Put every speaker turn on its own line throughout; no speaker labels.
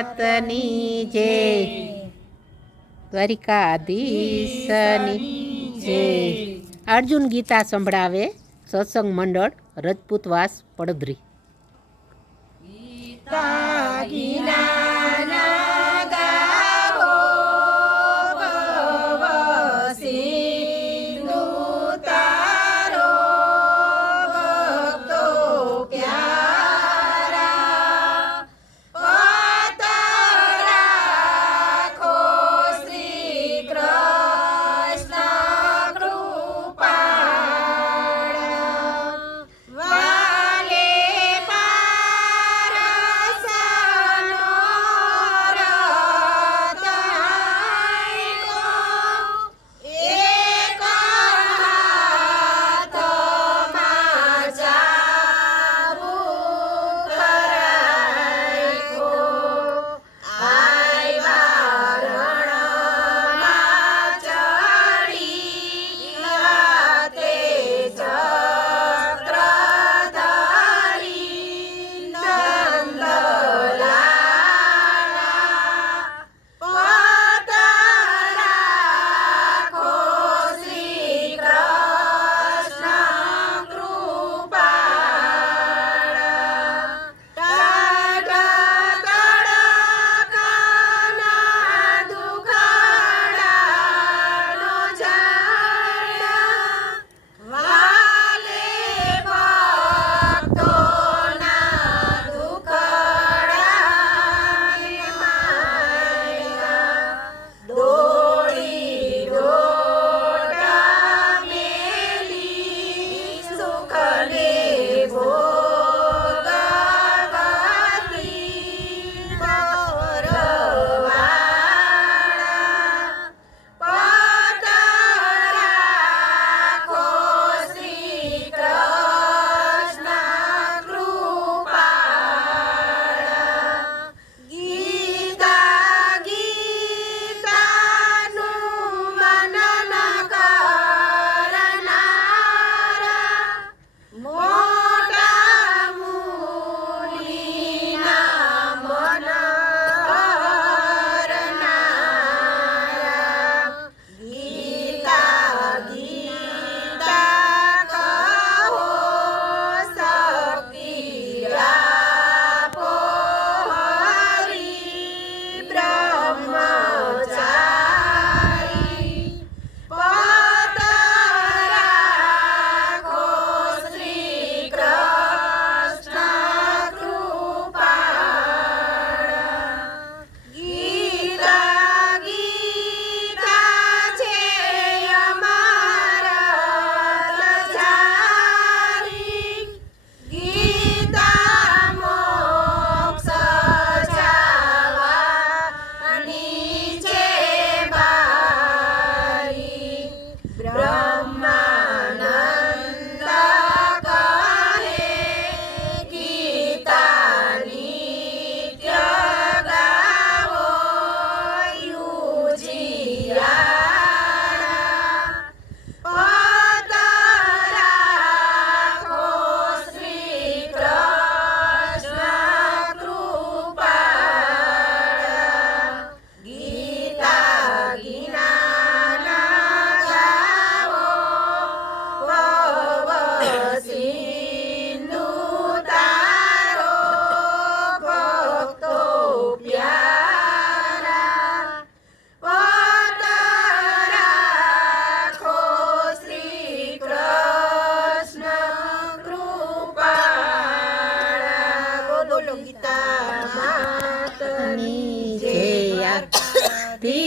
માતની જય દ્વારિકાધીશની જય અર્જુન ગીતા સંભળાવે સત્સંગ મંડળ રજપૂતવાસ પડધરી
બોલો માતની
જય ધીશની જય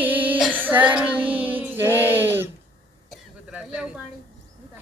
જય